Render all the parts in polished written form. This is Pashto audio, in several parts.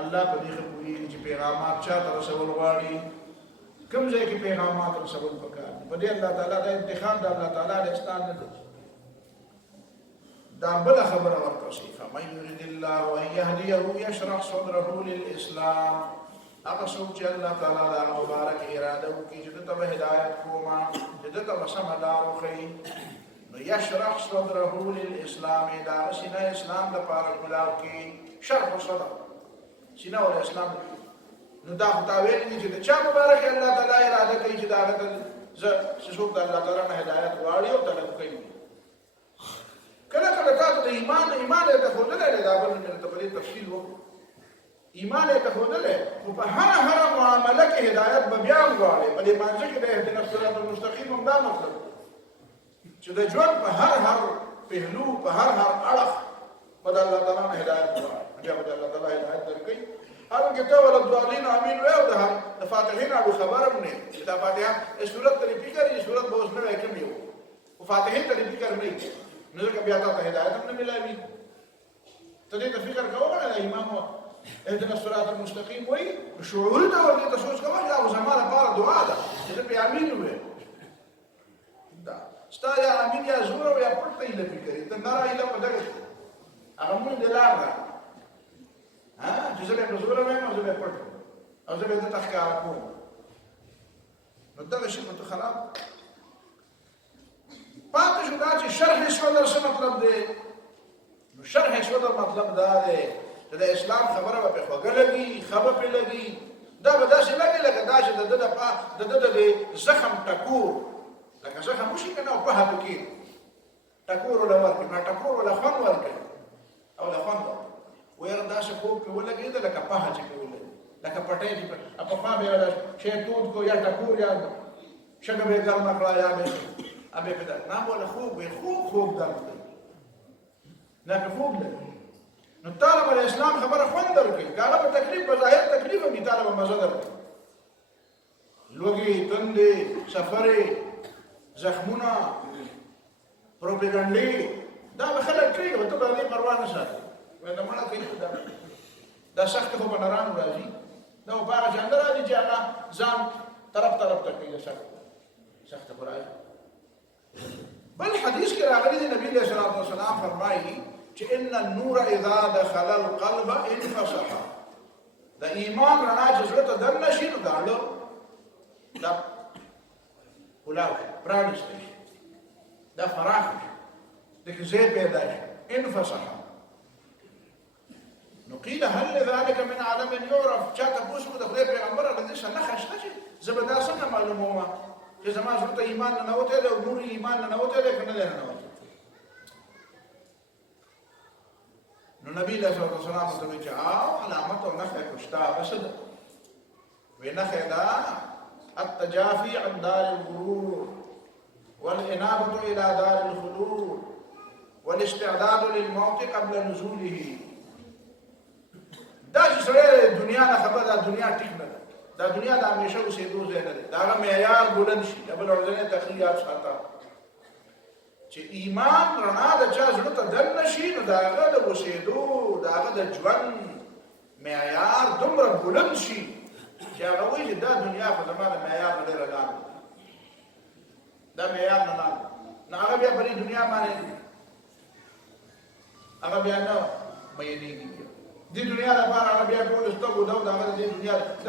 الله په دې خبرې چې پیغامات چاته رسول غواړي کوم ځای کې پیغامات رسول پکار په دې الله تعالی د انتخاب د الله تعالی د استان نه دا بل خبره ورته شي فمن يريد الله ان يهديه يشرح صدره للاسلام هغه څوک چې الله تعالی دا مبارک اراده وکړي چې ته هدایت کوما چې ته سم لار وخی نو يشرح صدره للاسلام دا سینه اسلام د پاره کلاو کې شرح صدر سینه ول اسلام نو دا خدای ویل چې چا مبارک الله تعالی اراده کوي چې دا څوک د الله تعالی نه هدایت غواړي او طلب کوي کله کله تاسو د ایمان ته خودلې دا بل نه ته په تفصیل وکړو ایمان ته خودلې او په هر معاملې کې هدایت به بیا غواړي په دې معنی کې د اهدنا الصراط المستقیم هم دا مطلب چې د ژوند په هر پهلو په هر اړخ په الله تعالی نه هدایت غواړي بیا به الله تعالی هدایت درکړي هغه کې ته ول دوالین امین وې او د فاتحین ابو خبرم نه چې دا فاتحه صورت ته فکر یې صورت به اوس نه کوم یو او فاتحه ته فکر نه نو ځکه بیا ته هدایت هم نه ملایوي ته دې ته فکر کوو نه امام اهدنا الصراط المستقیم وای شعور ته ورته تاسو کوم دا زماره لپاره دعا ده چې په امین وې دا ستا یا امین یا زور او یا پټه یې فکر ته نه راځي په دغه هغه مونږ دلاره ها چې زه به زور وایم او زه به پټ او زه به تخکار کوم نو دا شي په خراب پاتې شو دا چې شرح صدر څه مطلب دی نو شرح صدر مطلب دا دی چې د اسلام خبره په خوګه لګي خبره په لګي دا به داسې لګي لکه دا چې د زخم ټکور لکه زخم وشي کنه او په هغه کې ټکور ولا ورکړي نه ټکور ولا خوان ورکړي او لا خوان وير دا شکو په ولګي دا لکه په هغه کې ولګي لکه پټې دي په پا به ولا شی تود کو یا ټکور یا شګه به ګرم کړه یا به ابه کده نه ولا خوب درته نه په خوب ده نو طالب الاسلام خبره خوند درکې هغه په تکلیف په ظاهر تکلیف هم طالب مزه درکې لوګي تندې سفرې زخمونه پروپاګاندا دا به خلک کوي او ته به دې پروا نه ساتي وای دا مړه کوي دا سخت خو په ناران راځي دا په هغه ځان راځي چې هغه ځان طرف ته کوي سخت پر راځي بل حدیث کې راغلی دی نبی صلی الله علیه وسلم فرمایي چې ان النور اذا دخل القلب انفسح دا ایمان رڼا چې زړه ته دننه شي نو دا ولاو پرانیستی دا فراخ د کزې پیدا شي انفسح نو قيل هل ذلك من علم يعرف چاته پوښتنه د خدای پیغمبر د دې څخه خشته چې زبدا څنګه معلومه چې زما زړه ته ایمان نه وته او نور ایمان نه وته کنه نه وته نو نبی له صلی الله علیه وسلم ته چې علامت او نخه کوشتا بس ونخه دا التجافي عن دار الغرور والانابه الى دار الخلود والاستعداد للموت قبل نزوله دا چې سره دنیا نه خبره دا دنیا ټیک نه دا دنیا د همیشه اوسېدو ځای نه دی دا هغه معیار بلند شي دا بل ورځنی تخلیات ساته چې ایمان رڼا د چا زړه ته دننه شي نو د هغه د اوسېدو د هغه د ژوند معیار دومره بلند شي چې هغه وایي چې دا دنیا خو زما د معیار نه ډېره لاندې دا معیار نه لاندې نو هغه بیا په دې دنیا باندې هغه بیا نه مینېږي دې دنیا لپاره هغه بیا ټول ستګو دا د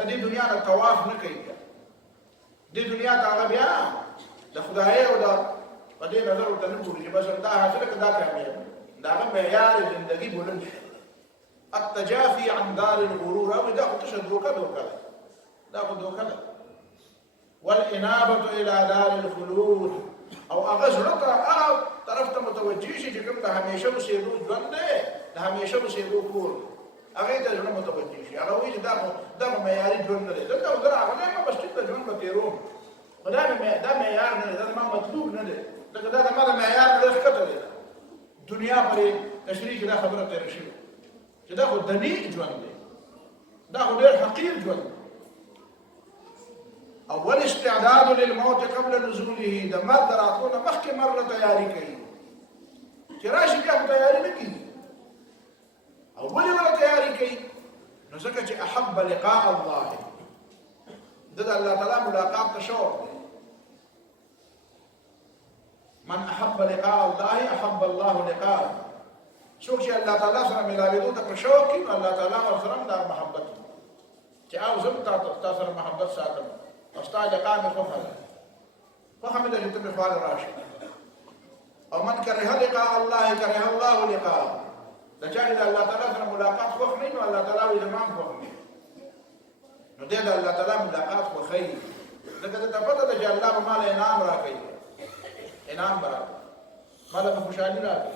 دې دنیا نه طواف نه کوي دې دنیا ته هغه بیا د خدای او د په دې نظر ورته نه ګوري چې بس دا حاصله کدا کامیاب دا هغه معیار ژوندۍ بلند شي التجافي عن دار الغرور او دا خو دوکه دا خو دوکه ده والانابه الى دار الخلود او هغه زړه هغه طرف ته متوجه شي چې کوم د همیشه اوسېدو ژوند دی د همیشه اوسېدو کور هغه ته ژوند متوجه شي هغه وایي دا معیاري ژوند نه دی دا هغه نه بس چې ژوند به تیرو دا معیار نه دی دا ما مطلوب نه دی دا ما معیار نه ښکته دی دنیا پرې تشریح دا خبره تیر شي چې دا خو دني ژوند دی دا خو ډېر حقیر ژوند دی اول استعداد للموت قبل نزوله د مرګ راتلو مخکې مرله تیاری کوي چې راشي بیا تیاری نه کوي اول ولا تیاری کوي نو ځکه چې احب لقاء الله د الله تعالی ملاقات ته شوق دی. من احب لقاء الله احب الله لقاءه. څوک چې الله تعالی سره ملاوېدو ته په شوق کي، الله تعالی ورسره دا محبت چې او زه تاسو سره محبت ساتم او ستا لقاء مې خوښه ده، خوښه مې ده چې ته مې خواله راشې. او من کره لقاء الله کره الله لقاءه. د چا چې د الله تعالی سره ملاقات خوښ نه وي نو الله تعالی وایي زما هم خوښ نه وي، نو دی د الله تعالی ملاقات خوښوي. ځکه ته پته ده چې الله به ماله انعام راکوي، انعام به راکوي، ماله به خوشحالي راکوي.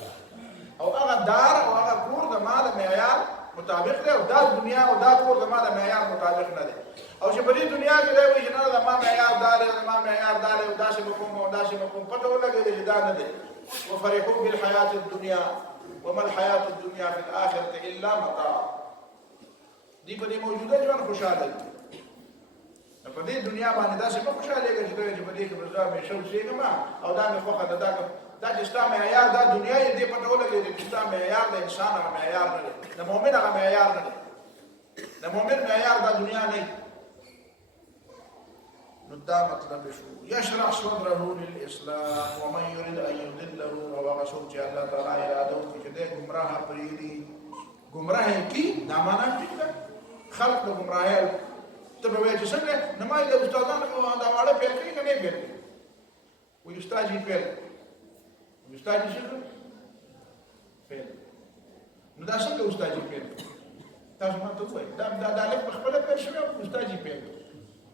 او هغه دار او هغه کور د ما د معیار مطابق دی، او دا دنیا او دا کور د ما د معیار مطابق نه دی. او چې په دې دنیا کې دی وایي چې نه د ما معیار دا دی، د ما معیار دا دی، او داسې به کوم او داسې به کوم، پته ولګېده چې دا نه دی. وفرحوا بالحیاة الدنیا وما الحیاة الدنیا فی الآخرة الا متاع. دی په دې موجوده ژوند خوشحاله دي، په دې دنیا باندې داسې مه خوشحالېږه چې ته چې په دې کې به زه همیشه اوسېږم او دا مې خوښه ده، دا چې ستا معیار دا دنیا یې دې پته ولګېږي چې ستا معیار د انسان هغه معیار نه دی، د مؤمن هغه معیار نه دی. د مؤمن معیار دا دنیا نه وي. نو دا مطلب شو یشرح صدره للاسلام ومن یرید ان یضله. او هغه څوک چې الله تعالی اراده وکړي چې دی ګمراه پرېږدي، ګمراه یې کړي، دا معنا ټیک ده. خلق د ګمراهۍ ته به وایي چې څنګه نه ما د استادانو دا واړه پیل کړي که نه یې پیل کړي. وایي استاد یې پیل کړي، استاد یې څه کړي پیل. نو دا څنګه استاد یې پیل کړي؟ تاسو ما ته ووایئ دا الف په خپله پیل شوی او استاد یې پیل کړي.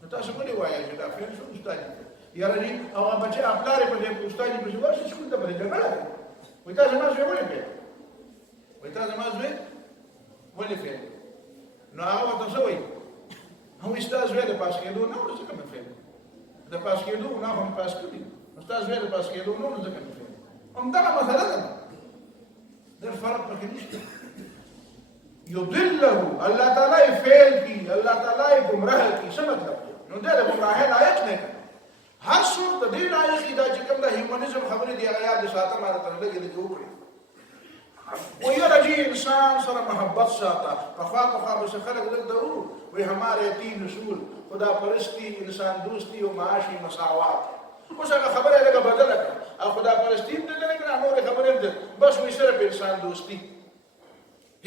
نو تاسو ولې وایئ چې دا پیل شو استاد یې پیل یاره دي او هغه بچی پلار یې په دې استاد یې پسې ورشي سکول ته پرې جګړه ده. وایي تا زما زوی ولې پیل وایي تا زما زوی ولې پیل. نو هغه ورته څه وایي؟ هو ستا زوی د پاس کېدو نه وړو ځکه مې پیل، د پاس کېدو نه هم پاس کړي، ستا زوی د پاس کېدو نه وړو ځکه مې پیل. همدغه مسله ده، ډېر فرق پکې نشته. یضله الله تعالی یې فیل کړي، الله تعالی یې ګمراه کړي. څه مطلب؟ نو دی د ګمراهۍ لایق نه کړي. هر څوک د دې لایق دي دا چې کوم د هیومنزم خبرې دي هغه یاد ساته ما ته لګي دې وکړي. ویره چې انسان سره محبت ساته. پخوا به خلک لږ درو وی ہمارے 3 اصول خدا پرستی، انسان دوستی و معاشی مساوات. اوس هغه خبره لږه بدله کړه، او خدا پرستی هم دلته نه کړه، نورې خبرې هم بس وایي صرف انسان دوستی،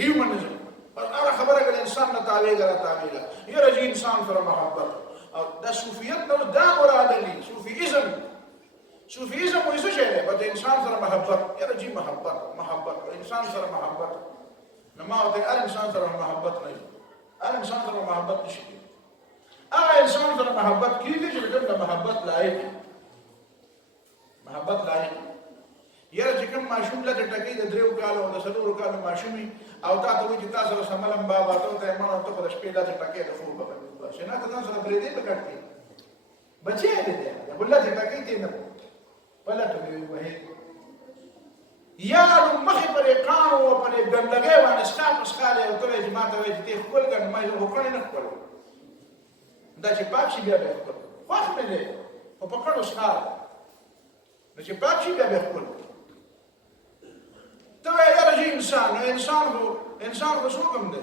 هیومنزم. هغه خبره که د انسان نه تاوېږه راتاوېږه. یره چې انسان سره محبت. او دا صوفیت نو دا مراده دي، صوفیزم وایي څه شی دی؟ به د انسان سره محبت. یره جي محبت انسان سره محبت. نو ما ورته هر انسان سره محبت نه وي، هر انسان سره محبت نشي کېدی. هغه انسان سره محبت کېږي چې کوم د محبت لایق وي. محبت لایق یره چې کوم ماشوم لکه ټکۍ د 3 کالو او د 4 کالو ماشوم وي او تا ته وایي چې تا سره سملم بابا ته ورته یې مړه ته خو د شپې داسې ټکۍ د خوب به کوي بس نه ته ځان سره برېدې په کټ کې بچی دی دی بله دې ټکۍ دې نه پلټ مې ووهې یا مخې پرې قام و پرې ګنډګۍ باندې ستا په سکال یې ورته وایي چې ما ته وایي چې ته ښکل کړه ما یې خو کړی نه ښکل دا چې پاک شي بیا به یې ښکل خوښ مې دی خو په کړو سکال نو چې پاک شي بیا به یې ښکل ته وایې یاره چې انسان خو څوک هم دی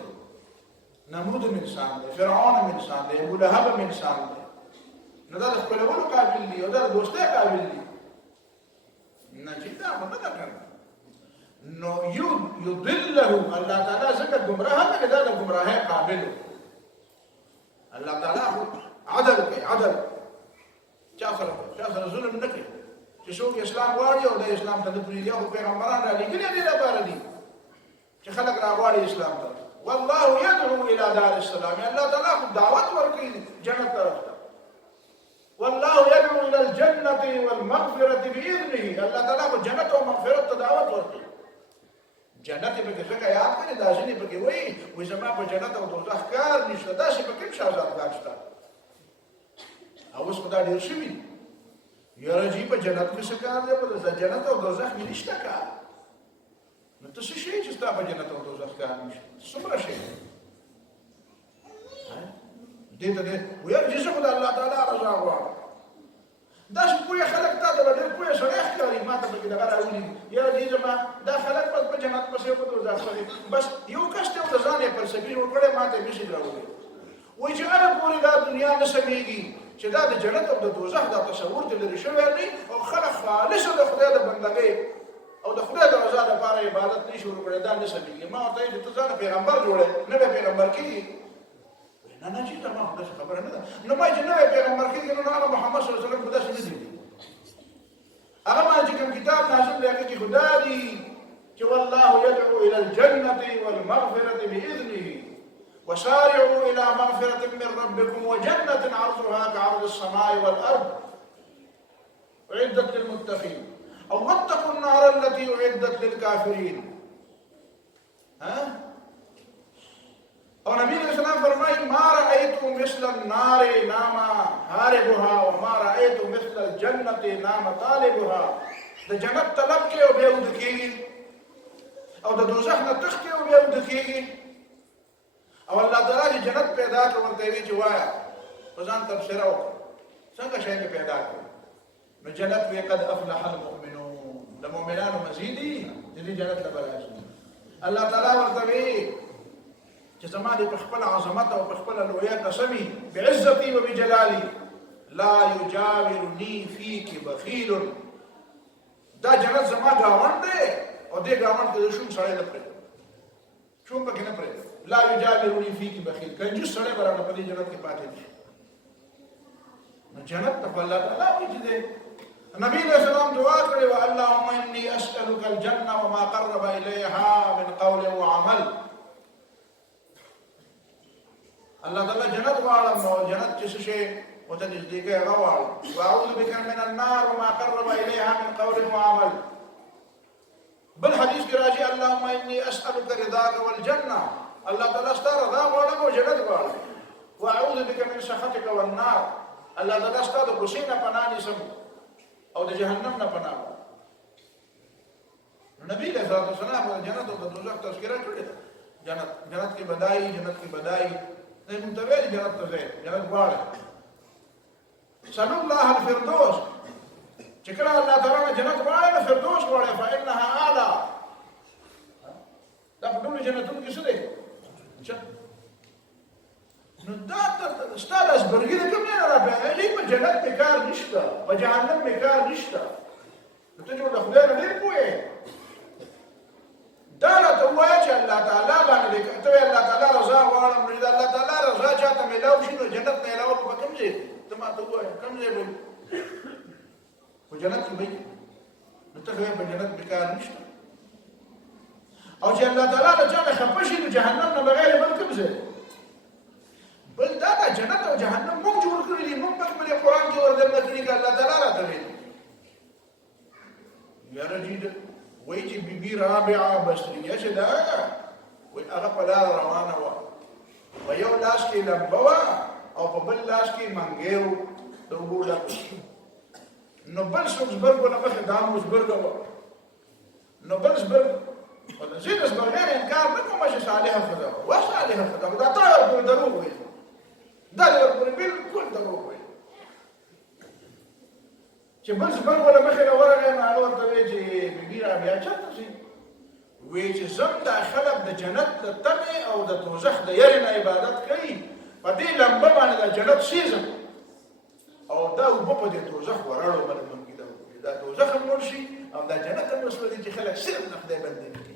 نمرود هم انسان دی فرعون هم انسان دی ابولهب هم انسان دی نو دا د ښکلولو قابل دي او دا د دوستۍ قابل دي نه چې دا خو نه ده که نو یضله الله تعالی ځکه ګمراه نه دا د ګمراهۍ قابل الله تعالی خو عدل کوي عدل چا سره ظلم نه کوي چې څوک اسلام غواړي او د اسلام ته نه پرېږدي او پیغمبران رالیږلي دې لپاره دي چې خلک راغواړي اسلام ته والله يدعو الى دار السلام الله تعالی خو دعوت ورکوي جنت طرف ته والله يدعو الى الجنه والمغفره باذنه الله تعالی خو جنت او مغفرت ته دعوت ورکوي جنت په کې څنګه یاد کړي دا ځینې په کې وایي زما په جنت او دوزخ کار نشته داسې په کوم شهزادګان شته او اوس خو دا ډېر شوي یاره جي په جنت کې څه کار دی په جنت او دوزخ کې نشته کار نو ته څه شی چې ستا په جنت او دوزخ کار نشته څومره شی دې ته دی ویل چې زه خو د الله تعالی رضا غواړم داسې پوهې خلک تا ته به ډېر پوهه سړی ښکاري ما ته پکې دغه راولي یاره دې زما دا خلک بس په جنت پسې په دوزخ پسې بس یو کس ته د ځان یې فلسفي جوړ کړی ما ته یې میسج راولي وایي چې هغه پورې دا دنیا نه سمېږي چې دا د جنت او د دوزخ دا تصور ته لرې شوی دی او خلک خالصه د خدای د بندګۍ او د خدای د رضا لپاره عبادت نه شروع کړی دا نه سمېږي ما ورته ویل چې ته ځان پیغمبر جوړې نوی پیغمبر کېږي نه نه چې ما خو داسې خبره نه ده نو ما چې نوی پیغمبر کېږي نو هغه محمد صلی الله علیه وسلم خو داسې نه دي هغه ما چې کوم کتاب نازل دی هغه کې خدا دي چې والله يدعو الى الجنه والمغفره باذنه وسارعوا الى مغفره من ربكم وجنه عرضها كعرض السماء والارض اعدت للمتقين او واتقوا النار التي اعدت للكافرين ها اور نبی علیہ السلام فرمائے ما رأيت مثل النار نام حاربها وما رأيت مثل الجنة نام طالبها د جنت طلب کې او بیا ود کېږي او د دوزخ نه تښتي او بیا ود کېږي او الله تعالی جنت پیدا کړ ورته وی چې وایا ځان تبصره وکړه څنګه شی پیدا کړ نو جنت وی قد افلح المؤمنون د مؤمنانو مزيدي د جنت ته برابر الله تعالی ورته وی چې زما د خپل عظمت او خپل لویا قسمی بعزتي وبجلالي لا يجاورني فيك بخيل دا جنت زما گاوند دی او دې گاوند کې شوم سړی نه پرې شوم پکې نه پرې لا يجاورني فيك بخيل کنجوس سړی برابر په دې جنت کې پاتې دي نو جنت ته الله تعالی وایي دې نبی علیہ السلام دعا کړې و اللهم اني اسالك الجنه وما قرب اليها من قول وعمل الله تعالی جنت واړم نو جنت چې شي وته دې کې هغه واړم واعوذ بك من النار وما قرب اليها من قول وعمل بل حدیث کې راځي اللهم اني اسالك رضاك والجنه الله تعالی ستاره رضا واړم او جنت واړم واعوذ بك من سخطك والنار الله تعالی ستاره غصې نه پناه نيسم او د جهنم نه پناه نبی علیہ السلام جنت او دوزخ تذکرہ کړی جنت کې بدای منتبه جنت ته جنت غواړي سلام الله الفردوس چې کله الله تعالی جنت غواړي نو فردوس غواړي فإنها اعلى دا په ټول جنتونو کې څه دی نو دا ستاسو اسبرګي د کوم نه راځي په جنت کې کار نشته په جهنم کې کار نشته ته چې د خدای نه لري کوی دا ته وایي چې الله تعالی باندې ته الله تعالی رضا غواړم نو الله تعالی رضا چاته ملاو شي نو جنت نه علاوه په کوم ځای ته ما ته وایي کوم ځای به په جنت کې وي نو ته په جنت کې کار نشته او چې الله تعالی نه چاته خپه شي نو جهنم نه بغیر بل کوم ځای بل دا جنت او جهنم موږ جوړ کړی دي موږ په قرآن کې ورته کړی چې الله تعالی راته ویلي یا رجید وایي چې بیبي رابعه بصریه چې دا وایي هغه په لار روانه وه په یو لاس کې لمبه وه او په بل لاس کې منګی و د اوبو ډک نو بل سوزبرګو نه مخې دا موزبرګه وه نو بل زبرګ زه د زبرګیانو انکار نه کوم چې صالحه ښځه وه صالحه ښځه دا تا ورپورې دروغ وایي دا دې ورپورې بلکل دروغ وایي چې بل زبرګ وله مخې نه ورغی نو هغه ورته وایي چې بیبي رابعه چېرته ځي وایي چې زم دا خلک د جنت د تمې او د دوزخ د یرې نه عبادت کوي په دې لمبه باندې د جنت سیزم او دا اوبه په دې دوزخ ورړو باندې منګي دا دوزخ هم مړ شي او دا جنت هم وسوه دي چې خلک صرف نه خدای بندګي کوي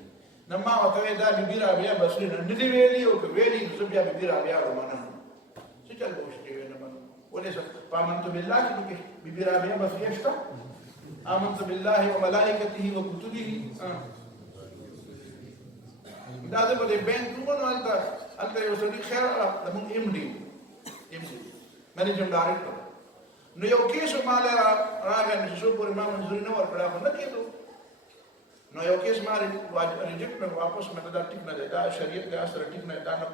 نو ما ورته وایي دا بیبي رابعه بصري نه دي ویلي او که ویلي نو زه بیا بیبي رابعه ومنم څه چل به وشي نه منم ولې په آمنت بالله کې بیبي رابعه بصري شته آمنت بالله وملائکته وکتبه دا د په بانک ونه البته یو څه خیر د مونږ ایم ډي منیجینګ ډایرکټر نو یو کیس مال راغی چې څو پورې ما منځوري نه ورکړه خو نه کېدو نو یو کیس ما ریجیکټ مې واپس مې دا ټیک نه دی دا شریعت کې اثر ټیک نه دا نه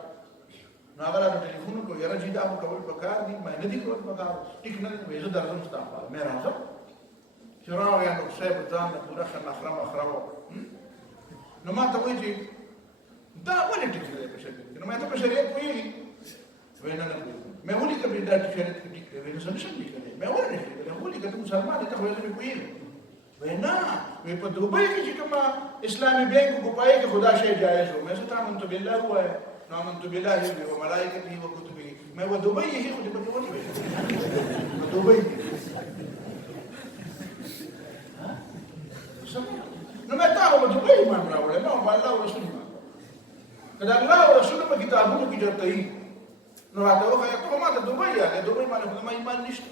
نو هغه راته ټلیفون کو یاره چې دا مو کول پکار دي مې نه دي کول پکار ټیک نه دی زه درځم ستاسو مې راځم چې راغی نو صاحب ځان پورا خنخرم اخرو نو ما ته وایي چې دا ولې ټیک دی په شریعت کې نو مې ته په شریعت پوهېږي وایي نه مې ولې کبي دا شریعت کې ټیک دی وایي زه نشم لیکلی مې ولې نه لیکلی ولې که ته مسلمان یې ته خو یې زه مې پوهېږم وینا وی په دوبۍ کې چې کومه اسلامي بینک کو پای کې خدا شی جایز هو مې څه آمنت بالله هو آمنت بالله و ملائکته و کتبه مې و دوبۍ هي خو دې په ونی وي په دوبۍ نو مې تا په دوبۍ ایمان راوړل نو الله او رسول کله الله او رسول په کتابونو کې درته یې نو راته وایي ته ما ته دوبۍ یا دوبۍ باندې خو ما ایمان نشته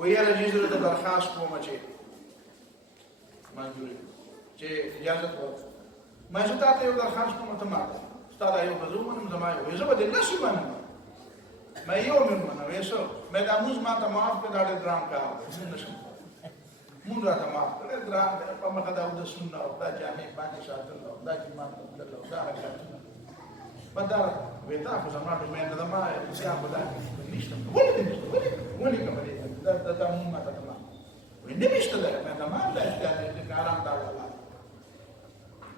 ویا رجیزره ته درخواست کوم چې منظوري چې اجازه ورکړه ما زه تاسو یو درخواست کوم ته ما ستاسو یو غزو منم زما یو زه به د نشي منم ما یو منم وېسو مې د اموز ما ته معاف کړه دا درام کار نشم مونږ راته معاف کړه درام په مخه دا د سنت او دا جامع باندې ساتل او دا چې ما ته دا حرکتونه بدل وېتا خو زما د مې د ما چې هغه دا نشته ولې کومه دا مونږ ما ته نمیشته داره من دماغ داشت که آرام داره الله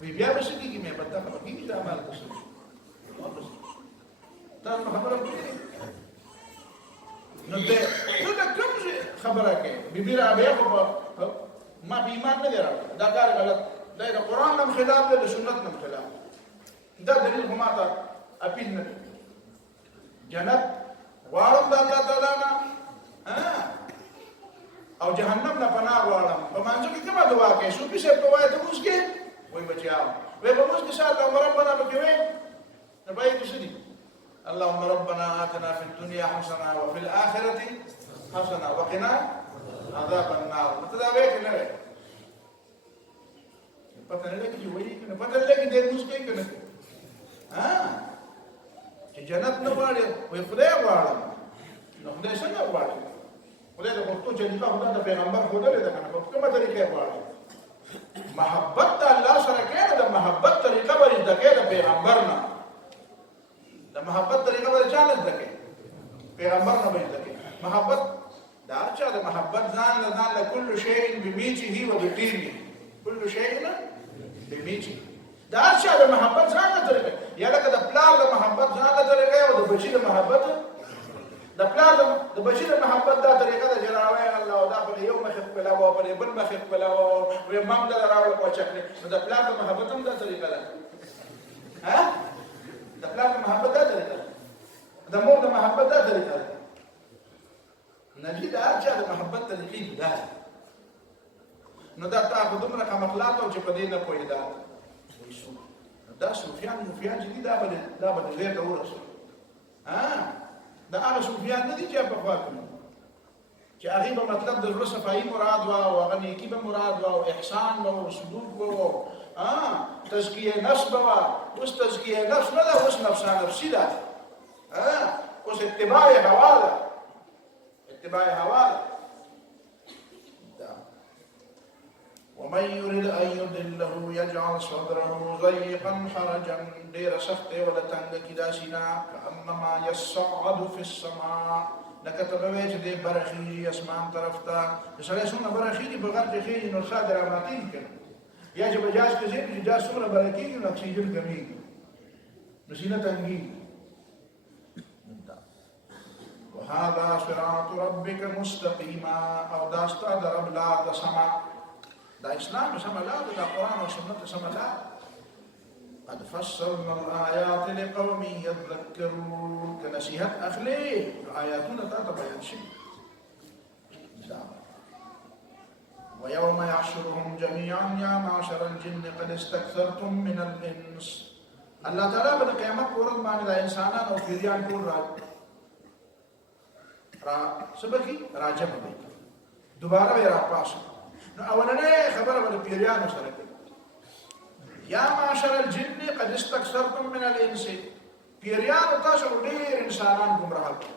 وی بیا بشه دیگه می بدده خبر دیگه ده عمل بشه تا خبره بگیری نو ده کم خبره که ببیره آبیه خب ما بی ایمان نداره دا کار غلط دا قرآن نم خلاف ده سنت نم خلاف دا دلیل خو ما تا اپیل نده جنت وارم دا اللہ تعالی نا او جهنم نه پناه غواړم په مانځو کې کومه دعا کوي صوفي صاحب په وایي ته موږ کې وای بچاو وای په موږ کې شاء الله ربنا بکوي نه پای کې شدي اللهم ربنا آتنا في الدنيا حسنه وفي الاخره حسنه وقنا عذاب النار متدا وای کنه پته نه لګي وای کنه پته لګي دې موږ کې کنه چې جنت نه غواړي وای خدای غواړي نو خدای څنګه غواړي خدای د پښتو جلیقه خدای د پیغمبر خدای ده کنه په کومه طریقې غواړي محبت د الله سره کې د محبت طریقه ورې د کې د پیغمبر نه د محبت طریقه ورې چاله ده کې پیغمبر نه وایي ده کې محبت دا چې د محبت ځان له كل شيء بميته وبطيبه كل شيء بميته دا چې د محبت ځان له طریقه یا لکه د پلار د محبت ځان له طریقه او د بچی د محبت د پلار د بچی د محبت دا طریقه د جناوی الله او دا په یو مخ په لاو او په بل مخ په لاو او مام د راول په چکلې نو د پلار د محبت هم دا طریقه ده د پلار د محبت دا طریقه ده د مور د محبت دا طریقه ده نجی دا چې د محبت طریقې ده نو دا تاسو دومره کوم اخلاق او چې په دې نه پوهیدا دا صوفیان چې دا به دې ته ورسول دا هغه صوفیان نه دي چې په خوا کوي چې هغه به مطلب د زړه صفایي مراد وا او هغه نیکی به مراد وا او احسان او سلوک وا تزکیه نفس وا اوس تزکیه نفس نه ده اوس نفسي ده اوس اتباع هوا ده ومن يريد أن يضله يجعل صدره ضيقا حرجا ډېره سخته ولا تنګه کېدا سینا كأنما يصعد في السماء لکه ته به وایې چې دی برخېږي اسمان طرف ته سړی څومره برخېږي په غر کې خېږي نو ساه دې راماتېږي که نه یا چې په جاز کې ځې چې جاز څومره برکېږي نو اکسیجن کمېږي نو سینه تنګېږي وهذا صراط ربك مستقيما او دا ستا د رب لار د سما دا اسلام سما لار دا قرآن او سنت سما لار قد فصلنا الآيات لقوم يذكرون كنصيحت أخلي آياتنا تتبين شيء ويوم يحشرهم جميعا يا معشر الجن قد استكثرتم من الإنس الله تعالى بدا قيامت ورد معنی دا انسانان او پیریان ټول سبکی راجم دی دوباره به را پاس نو اولنې خبره ول پیریانو سره کوي یا معاشر الجن قد استكثرتم من الانس پیریانو تاسو ډېر انسانان گمراه کړي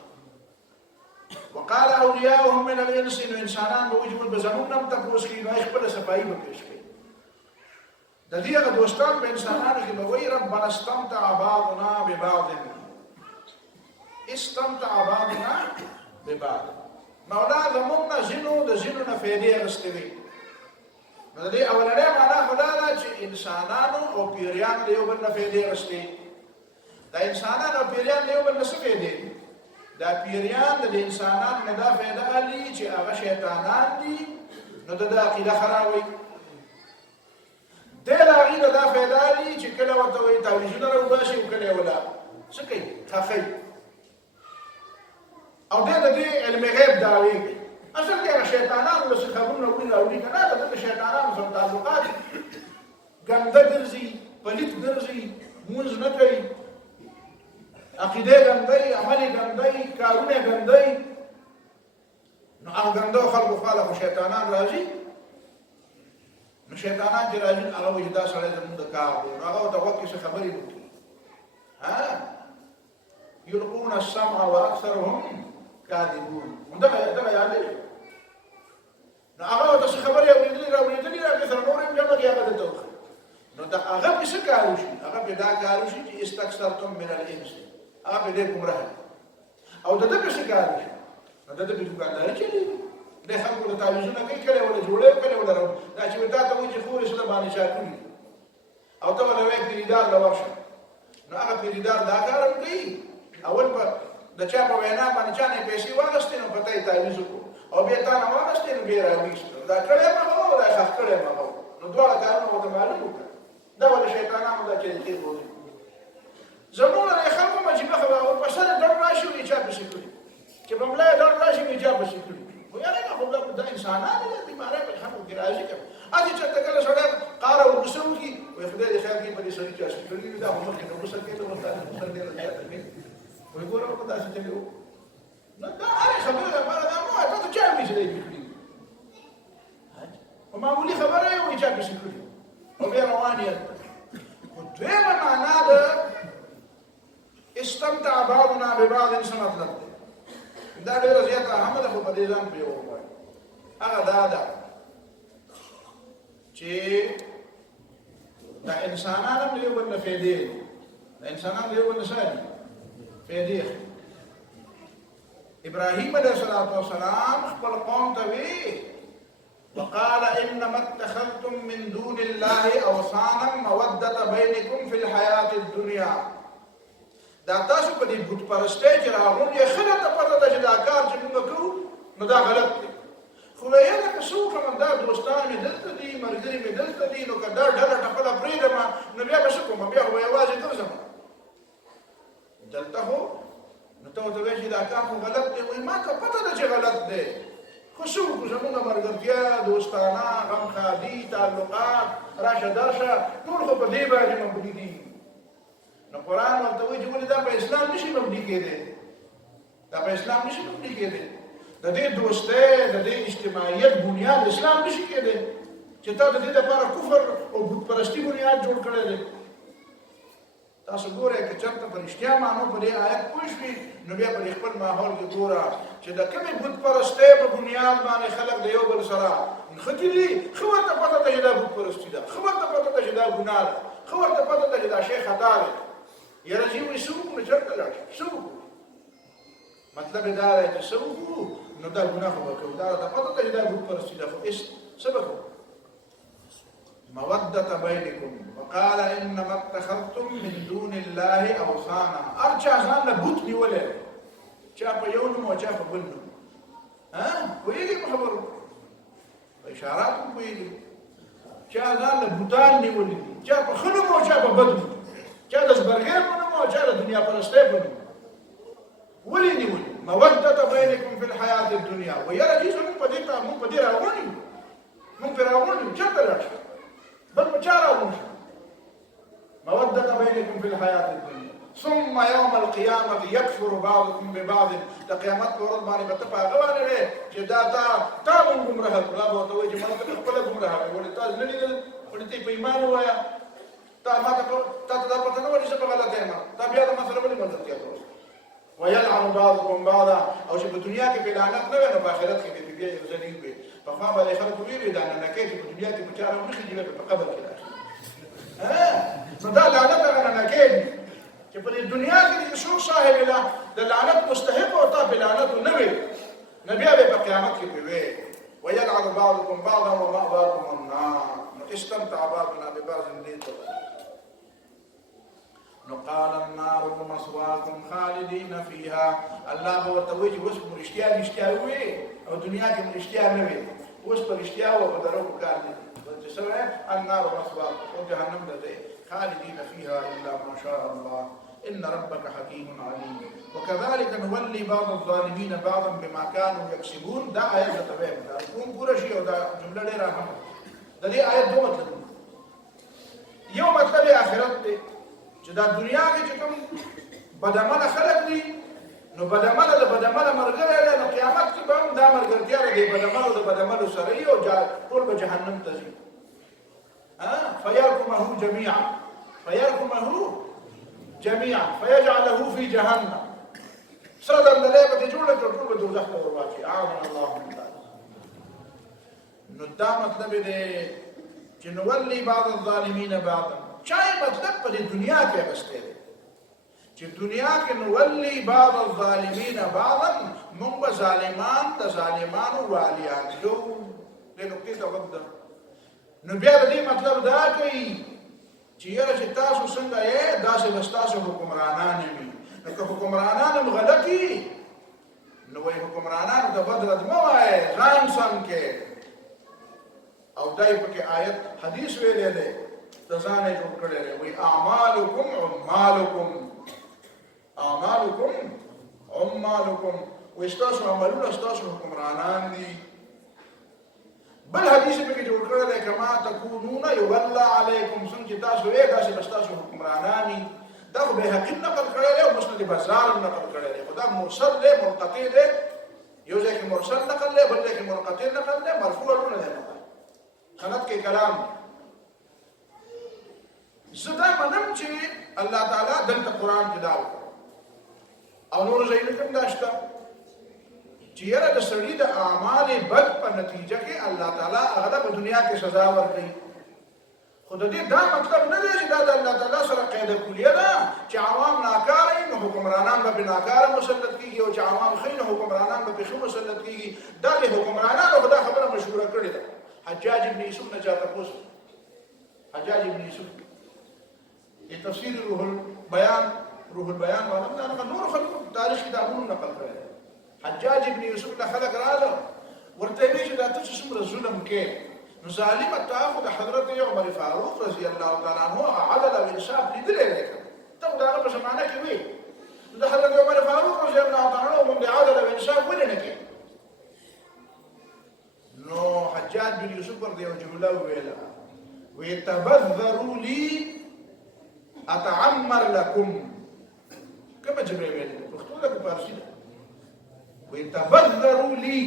وقال اولیاءهم من الانس نو انسانان به وجود بزمون نم تاسو کې نو خپل صفائی به پیش کړي د دې هغه دوستان په انسانانو کې به وایي ربنا استمتع بعضنا ببعض استمتع بعضنا ببعض مولا زمونږ زینو د زینو نه فائدې اخیستې نو د دې اولنۍ معنا خدا ده چې انسانانو او پیریان له یو بل نه فائدې اخیستې دا انسانان او پیریان له یو بل نه څه فائدې دا پیریان د انسانانو نه دا فائدہ اخلي چې هغه شیطانان دي نو د عقیده خرابوي. د عقیده دا پیدا دي چې کله ورته وایي تعویذونه راوباسي او کله ولا څه کوي خخی او د دې علم غیب دعوی کوي. اصل کې هغه شیطانانو له خبرونو وړي کنه د شیطانانو سره تعلقات ګنده ګرځي پلیت ګرځي مونږ نه کوي عقیده ګندای عمل ګندای کارونه ګندای نو هغه ګندو خلکو خاله شیطانان راځي نو شیطانان چې راځي هغه وجدا سره زموږ د کار دی نو هغه ته وکړي څه خبرې وکړي ها يلقون السمع واكثرهم كاذبون دا یاد دی نو هغه ته څه خبرې اورېدلې راځي سره نور هم جمع کیږي هغه ته نو دا هغه څه کارو شي هغه پیدا کارو شي چې استكثرتم من الانس هغه دې ګمراه او دا څه کارو شي نو دا د دکاندار چلی د خلکو د تعویذونه کوي کله ولا جوړه کله ولا راو دا چې دا ته وایي چې خوري سره باندې شاکوي او ته ولا وایي پیریدار لا ورشه نو هغه پیریدار دا کار کوي اول په د چا په وینا باندې چا نه پیسې واغستې نو پته یې تعویذ کو او بیا تا نه واغستې نو بیا راويست دا کړه ما هو دا ښه کړه ما هو نو دواړه کارونه وته معلومه دا ول شیطانانو دا چې دې کوي زموږ نه خلکو مجبه خبره او په سره ډېر راشي او چا په شکل چې په ملای ډېر راشي او چا په شکل و یاره ما خو دا انسانان دي بیماره په خلکو کې راځي کوي اته چې تکله سره قاره او وسو کی وي خدای دې خیر کې په دې سړي چې شکل دې دا عمر کې نو وسو کې ته وسه سره دې راځي ته وي ګورو په تاسو ته یو نو دا هغه خبره ده ما دا مو ته چا مې دې او معمولی خبره یو چې په شکل او بیا رواني دویمه معنا ده استمتع بعضنا ببعض څه مطلب دی دا ډېر زیات اهمه ده په دې ځان پیو وایي هغه دا چې دا انسانانو یو بل فائدې دا انسانانو یو بل نشي فائدې ابراهيم عليه السلام خپل قوم ته وی وقال انما اتخذتم من دون الله اوثانا موده بينكم في الحياه الدنيا دا تاسو په دې بت پرسته چې راغونې خله ته پته ده چې دا کار چې موږ کوو نو دا غلط دی خو یې دا څو کوم دا دوستان مې دلته دي مرګري مې دلته دي نو کدا ډله ټپله پرېږدم نو بیا به څه کوم بیا خو یوازې درځم دلته هو نو ته ورته وایې چې دا کار خو غلط دی وایي ما ته پته ده چې غلط دی خو څه وکړو زموږ ملګرتیا دوستانه غمخادي تعلقات راشه درشه ټول خو په دې باندې مبني دي نو قرآن ورته وایي چې ولې دا په اسلام نشي مبني کېدی دا په اسلام نشي مبني کېدی د دې دوستۍ د دې اجتماعیت بنیاد اسلام نشي کېدی چې تا د دې لپاره کفر او بت پرستی بنیاد جوړ کړی دی تاسو ګورئ که چېرته په رښتیا معنو په دې آیت پوه شوي نو بیا په خپل ماحول کې ګوره چې د کومې بت پرستۍ په بنیاد باندې خلک د یو بل سره نښتي دي ښه ورته پته ده چې دا بت پرستي ده ښه ورته پته ده چې دا ګناه ده ښه ورته پته ده چې دا شی خطا دی یاره چې وایي څه وکړو نو چېرته لاړ شو څه وکړو مطلب یې دا دی چې څه وکړو نو دا ګناه خو به کوو دا راته پته ده چې دا بت پرستي ده خو څه به کوو مودة بينكم وقال انما اتخذتم من دون الله اوثانا ارجع ځان له بوت نیولې چا په یو نوم او چا په بل نوم ها ویلې په خبرو په اشارات ویلې چا ځان له بوتان نیولې چا په خلو او چا په بد نوم چا د زبرګر په نوم او چا د دنیا پرسته په نوم ولې نیولې مودة بينكم في الحياة الدنيا ويرى دې څنګه په دې ته مونږ په دې راوړو مونږ په راوړو چا راځي بل بچارة ومشي مودة بينكم في الحياة الدنيا ثم يوم القيامة يكفر بعضكم ببعض لقيامت ورد ماني بتفا غواني ليه جدا تا من گمراه بلا بوتوي جماعة تقبل گمراه ولي تا نلي ولي تي بإيمان ويا تا ما تا پتنو ولي سبب غلط ہے تا بیا دا مسئلہ ولي مدد کیا دوست ويلعن بعضكم بعضا او چې په دنیا کې بلعنت نه وي نو په آخرت کې به بیا یو ځنی وي په خوا به خلک ویلي دا نه کې چې په دنیا کې بچاره مخې دی په قبر کې راځي نو دا لعنت هغه نه کې چې په دنیا کې څو صاحب له د لعنت مستحق او تا په لعنت نه وي نبي به په قیامت کې وي ويلعن بعضكم بعضا ومأواكم النار استمتع بعضنا ببعض ديته قال النار مسواكم خالدين فيها الله ورته وی چې اوس مرشتیا وي او دنیا کې مرشتیا نه وي اوس په رښتیا او په درو کار نه دي چې سره النار مثواکم او جهنم ده خالدین فيها الا ما شاء الله ان ربك حكيم عليم وكذلك نولي بعض الظالمين بعضا بما كانوا يكسبون. دا آیت تبعه دا کوم پورا شی او دا جمله ډیره اهمه ده. د دې آیت دوه مطلب یو مطلب آخرت دی چې دا دنیا کې چې کوم بدعمله خلق دي نو بدعمله د بدعمله مرګره ده، نو قیامت کې به هم دا مرګرتیا دی بدعمله د بدعمله سره یو ټول به جهنم ته ځي. فيركمه جميعا فيجعله في جهنم سرد الليل بتجوله ټول به دوزخ ته ورواچي. اعاذنا الله من ذلك. نو دا مطلب دی چې نولي بعض الظالمين بعضا. چای مطلب په دنیا کې بسته دی چې دنیا کې نولي بعض الظالمين بعضا، موږ به ظالمان د ظالمانو والیان یو. د نقطې ته وګورئ. نو بیا د دې مطلب دا کوي چې یاره چې تاسو څنګه یې داسې به ستاسو حکمرانان وي. نو که حکمرانان هم غلطي نو وایي حکمرانانو ته بد رد مه وایې، ځان سم کې. او دای پکې آیت حدیث ویلی دی د ځان یې جوړ کړی دی. وایي اعمالکم عمالکم وایي ستاسو عملونه ستاسو حکمرانان دي. بل حدیث پکې جوړ کړی دی کما تکونون یولى علیکم، څنګه چې تاسو یې داسې به ستاسو حکمرانان دي. دا خو بهقي نقل کړی دی او مسند بزار نقل کړی دی. خو دا مرسل دی منقطع دی. یو ځای کې مرسل نقل دی بل ځای کې منقطع نقل دی. مرفوع نه دی نقل سند کې کلام. زه دا منم چې الله تعالی دلته قرآن کې دا وکړ او نور ځایونه کوم دا شته چې یاره د سړي د اعمال بد په نتیجه کې الله تعالی هغه په دنیا کې سزا ورکوي. خو د دې دا مطلب نه دی چې دا د الله تعالی سره قاعده کلیه ده چې عوام ناکاره وي نو حکمرانان به ناکاره مسلط کېږي او چې عوام ښه نو حکمرانان به ښه مسلط کېږي. دا د حکمرانانو خو دا خبره مشهوره کړې ده. حجاج ابن یوسف نه چا تپوس حجاج ابن یوسف یہ تفسیر روح البیان معلوم دا نور خلکو تاریخ کتابونو نقل کړی. حجاج ابن یوسف له خلک راغله ورته ویل چې دا ته څومره ظلم کې نو ظالمه تاخو د حضرت عمر فاروق رضی الله تعالی عنہ عدل او انصاف لیدلې ده. ته دا په زمانه کې وي د حضرت عمر فاروق رضی الله تعالی عنہ باندې عدل او انصاف ولې نه کې. نو حجاج بن یوسف ورته یو جمله ویله ويتبذروا لي اتعمر لكم. کومه جمله ویله پښتو ده په فارسی ده. ويتبذروا لي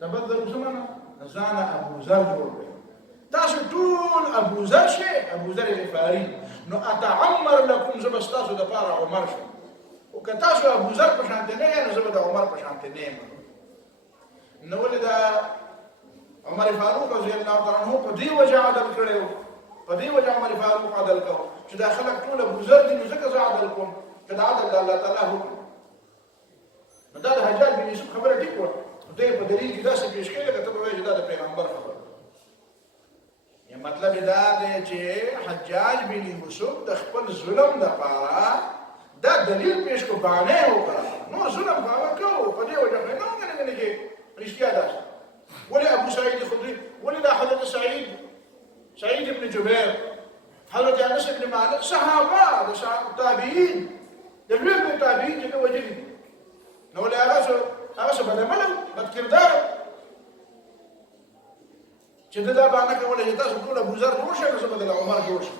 تبذروا څه معنا؟ ځان ابو ذر جوړ کړ. تاسو ټول ابو ذر شئ، ابو ذر غفاري. نو اتعمر لكم زه به ستاسو دپاره عمر شم. او که تاسو ابو ذر په شانتې نه یې نو زه به د عمر په شانتې نه یم. نو ولې دا عمر فاروق رضی الله تعالی عنہ په دې وجه عدل کړی و. په دې وجه عمر فاروق عدل کوو چې دا خلک ټول ابو ذر دي نو ځکه زه عدل کوم که دا عدل د الله تعالی حکم. نو دا د حجاج بن یوسف خبره ټیک وه. دوی په دلیل کې داسې پیش کړي لکه ته به وایې چې دا د پیغمبر خبره. یا مطلب دا دی چې حجاج بن یوسف د خپل ظلم دپاره دا دلیل پیش کړو، بهانه یې وکړه. نو ظلم به هغه کوو په دې وجه خو یې نه وګڼې چې رښتیا داسې. ولې ابو سعید خدري، ولې دا حضرت سعید ابن جبیر، حضرت انس ابن مالک، صحابه د تابعین د لوی تابعین چې وجلي دي. نو ولې هغه څه بدعمله بد کردار چې دا باندې کوله چې تاسو ټول ابو ذر جوړ شئ نو زه به د عمر جوړ شم.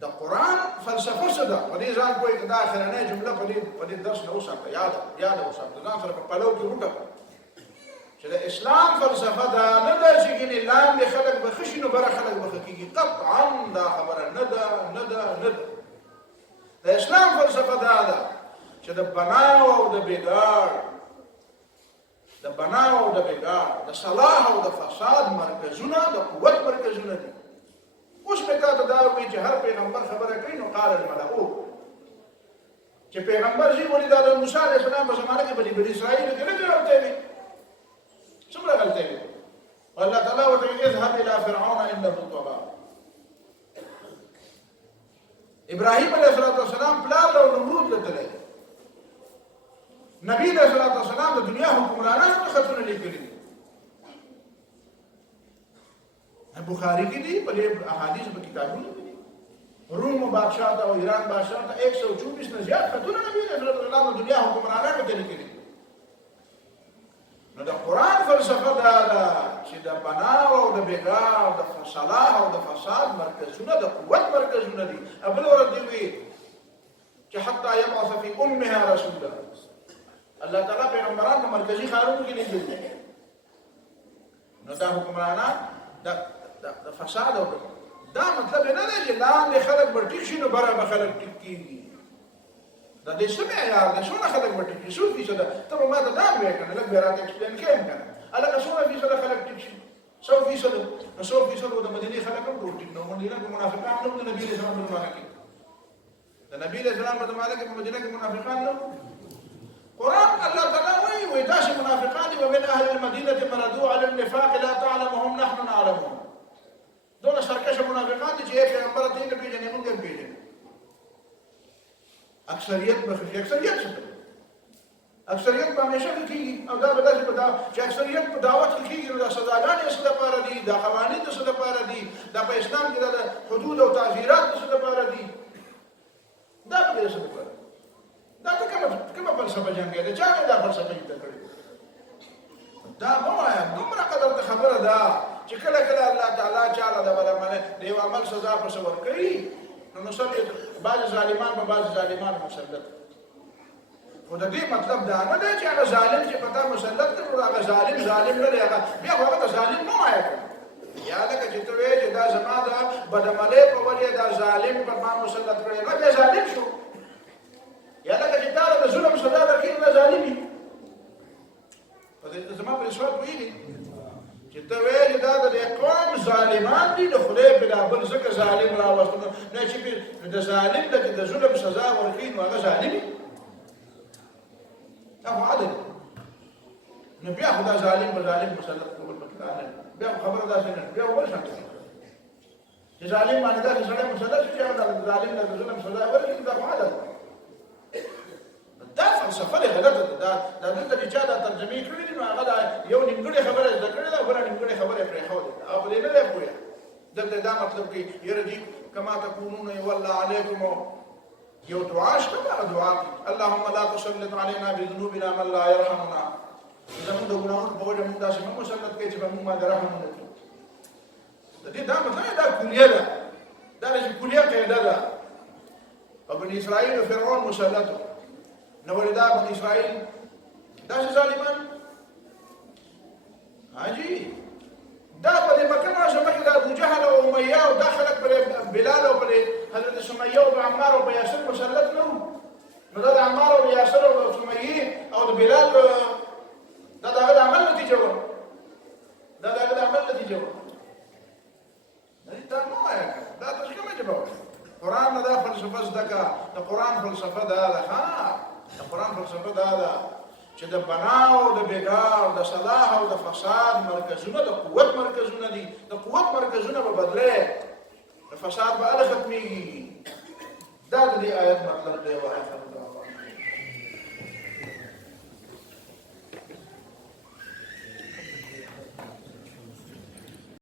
د قرآن فلسفه څه ده؟ په دې ځان پوهې که دا اخرنۍ جمله په دې درس نه وساته، یاده وساته، ځان سره په پلو کې وټکه چې د اسلام فلسفه دا نه ده چې ګینې لاندې خلک به ښه شي نو بره خلک به ښه کېږي. قطعا دا خبره نه ده. د اسلام فلسفه دا ده چې د بناو او د بګاړ د صلاح او د فساد مرکزونه د قوت مرکزونه دي. اوس مې تا ته دا وایي چې هر پیغمبر خبره کوي نو قال الملؤ چې پیغمبر ځي ولې دا د موسی علیه السلام په زمانه کې بني اسرائیل کې نه غلطۍ وي. څومره غلطۍ وي؟ الله تعالی ورته اذهب الى فرعون انه طغى. ابراهیم علیه السلام پلار له نمرود ته تللی نبی علیہ الصلوۃ والسلام د دنیا حکمرانانو ته خطونه لیکلي دي. بخاری کې دي په احادیث په کتابونو کې دي. روم بادشاہ ته او ایران بادشاہ ته 124 نه زیات خطونه نبی علیہ الصلوۃ والسلام د دنیا حکمرانانو ته لیکلي دي. نو د قرآن فلسفه دا ده چې د بناو او د بګاو د صلاح او د فساد مرکزونه د قوت مرکزونه دي. ابل ورته وی چې حتی یبعث فی امها رسولا، الله تعالی پیغمبران په مرکزی خارونو کې لیکلي دي. نو دا حکمرانان د فساد او دا مطلب نه دی چې لاندې خلک به ټیک شي نو بره به خلک ټیک کېږي. دا دې څه معیار دی؟ څونه خلک به ټیک شي؟ څو فیصده؟ ته به ما ته دا ووایې که نه، لږ بیا راته ایکسپلین کړم که نه. هلکه څونه فیصده خلک ټیک شي؟ 100%. نو 100% به د مدینې خلک هم ټول ټیک نه وو. مدینه کې منافقان نه وو د نبي علیه السلام په زمانه کې. د نبي علیه السلام په زمانه کې په مدینه کې منافقان نه وو. قرآن الله تعالی وایي داسې منافقان دي ومن اهل المدینة مردوا علی النفاق لا تعلمهم نحن نعلمهم. دونه سرکشه منافقان دي چې پیغمبر ته یې نه پېژنې، موږ یې پېژنو. اکثریت به خفي. اکثریت څه کوي؟ اکثریت به همیشه کېږي او دا به داسې چې اکثریت په دعوت کې کېږي نو دا سزاګانې د څه دپاره دي، دا قوانین د څه دپاره دي، دا په اسلام کې د حدود او تعزیرات د څه دپاره دي، دا به د څه دپاره. دا ته کومه فلسفه جنګی ده؟ چا نه دا فلسفه زده کړې؟ دا مه وایه. دومره قدر ته خبره ده چې کله کله الله تعالی چاله د بلمنه د یو عمل سزا پسې ورکوي نو نصب بعض ظالمان به بعض ظالمان مسلط. خو د دې مطلب دا نه دی چې هغه ظالم چې په تا مسلط دی نو هغه ظالم نه دی، هغه بیا خو هغه ته ظالم مه وایه. یا لکه چې ته وایې چې دا زما د بدعملۍ په وجې دا ظالم پر ما مسلط کړی، نو بیا ظالم شو. یا لکه چې تا د ظلم سزا درکړي نو ظالم وي. زما په سوال پوهېږي چې ته وایې چې دا د قوم ظالمان دي، د خدای بلا بل ځکه ظالم راوستو. نه چې د ظالم ته د ظلم سزا ورکړي نو هغه ظالم وي. دا خو عدل. نو بیا خو دا ظالم به ظالم مسلط کول پکې نه، بیا خبره داسې نه، بیا بل شان چې ظالم باندې داسې سړی مسلط شي چې هغه ظالم ته د ظلم سزا ورکړي، دا خو عدل. دا فلسفه دی غلطه ده. دا دلته چې چا دا ترجمې کړې دي نو هغه دا یو نیمګړې خبره زده کړې ده او بله نیمګړې خبره یې پرېښودې ده او په دې نه دی پوهه. دلته دا مطلب کوي یره جي کما تکونون یولى علیکم. یو دعا شته، هغه دعا کوي اللهم لا تسلط علینا بذنوبنا من لا یرحمنا. زموږ د ګناهونو په وجه موږ داسې مه مسلط کوي چې په موږ باندې رحم ونه کړي. د دې دا مطلب دا کلیه ده، دا کلیه قاعده ده. په بني اسرائیل فرعون مسلط نو ولې دا بني اسرائیل داسې ظالمان؟ حاجي دا په دې مکه معظمه کې د ابوجهل او امیه او دا خلک پر بلال او پر حضرت سمیه او عمار او یاسر مسلط نه وو. نو دا د عمار او یاسر او سمیه او د بلال دا د هغه د عمل نتیجه وه. دا د هغه د عمل نتیجه وه. دا مه وایه، دا تاسو کومه ژبه وایه؟ قرآن نه دا فلسفه زده کړه. د قرآن فلسفه دا ده. د قرآن فلسفه دا ده چې د بناو د بګاو د صلاح او د فساد مرکزونه د قوت مرکزونه دي. د قوت مرکزونه به بدلې، د فساد به هله ختمېږي. دا د دې آیت مطلب دی.